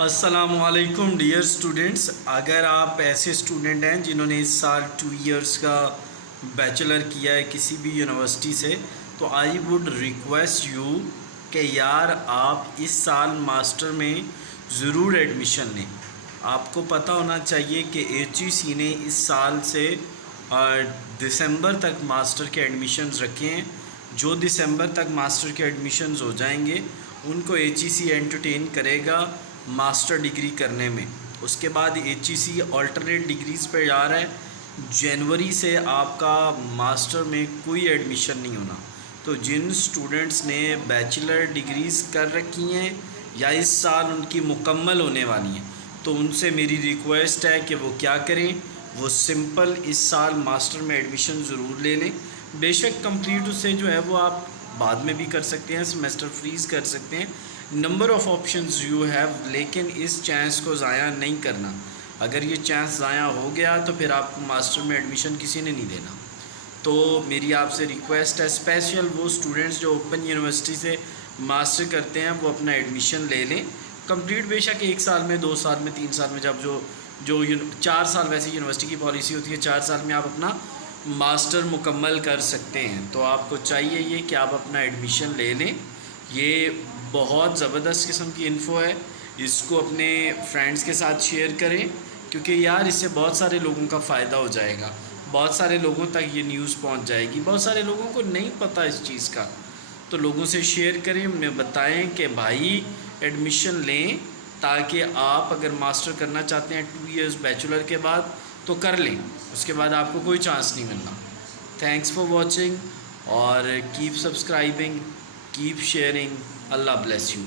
السلام علیکم dear students, اگر آپ ایسے اسٹوڈنٹ ہیں جنہوں نے اس سال 2 ایئرس کا بیچلر کیا ہے کسی بھی یونیورسٹی سے، تو آئی ووڈ ریکویسٹ یو کہ یار آپ اس سال ماسٹر میں ضرور ایڈمیشن لیں۔ آپ کو پتہ ہونا چاہیے کہ HEC نے اس سال سے دسمبر تک ماسٹر کے ایڈمیشنز رکھے ہیں۔ جو دسمبر تک ماسٹر کے ایڈمیشنز ہو جائیں گے ان کو HEC انٹرٹین کرے گا ماسٹر ڈگری کرنے میں۔ اس کے بعد HEC آلٹرنیٹ ڈگریز پہ جا رہا ہے۔ جنوری سے آپ کا ماسٹر میں کوئی ایڈمیشن نہیں ہونا۔ تو جن سٹوڈنٹس نے بیچلر ڈگریز کر رکھی ہیں یا اس سال ان کی مکمل ہونے والی ہیں، تو ان سے میری ریکویسٹ ہے کہ وہ کیا کریں، وہ سمپل اس سال ماسٹر میں ایڈمیشن ضرور لے لیں۔ بے شک کمپلیٹ اسے جو ہے وہ آپ بعد میں بھی کر سکتے ہیں، سیمیسٹر فریز کر سکتے ہیں، number of options you have, لیکن اس چانس کو ضائع نہیں کرنا۔ اگر یہ چانس ضائع ہو گیا تو پھر آپ کو ماسٹر میں ایڈمیشن کسی نے نہیں دینا۔ تو میری آپ سے ریکویسٹ ہے، اسپیشل وہ اسٹوڈنٹس جو اوپن یونیورسٹی سے ماسٹر کرتے ہیں وہ اپنا ایڈمیشن لے لیں کمپلیٹ۔ بے شک 1 سال میں، 2 سال میں، 3 سال میں، جب جو 4 سال ویسے یونیورسٹی کی پالیسی ہوتی ہے، 4 سال میں آپ اپنا ماسٹر مکمل کر سکتے ہیں۔ تو آپ کو چاہیے یہ کہ آپ اپنا ایڈمیشن لے لیں۔ یہ بہت زبردست قسم کی انفو ہے، اس کو اپنے فرینڈز کے ساتھ شیئر کریں، کیونکہ یار اس سے بہت سارے لوگوں کا فائدہ ہو جائے گا، بہت سارے لوگوں تک یہ نیوز پہنچ جائے گی۔ بہت سارے لوگوں کو نہیں پتہ اس چیز کا، تو لوگوں سے شیئر کریں، انہیں بتائیں کہ بھائی ایڈمیشن لیں، تاکہ آپ اگر ماسٹر کرنا چاہتے ہیں 2 ایئرس بیچلر کے بعد تو کر لیں، اس کے بعد آپ کو کوئی چانس نہیں ملنا۔ تھینکس فار واچنگ، اور کیپ سبسکرائبنگ، کیپ شیئرنگ۔ اللہ بلیس یو۔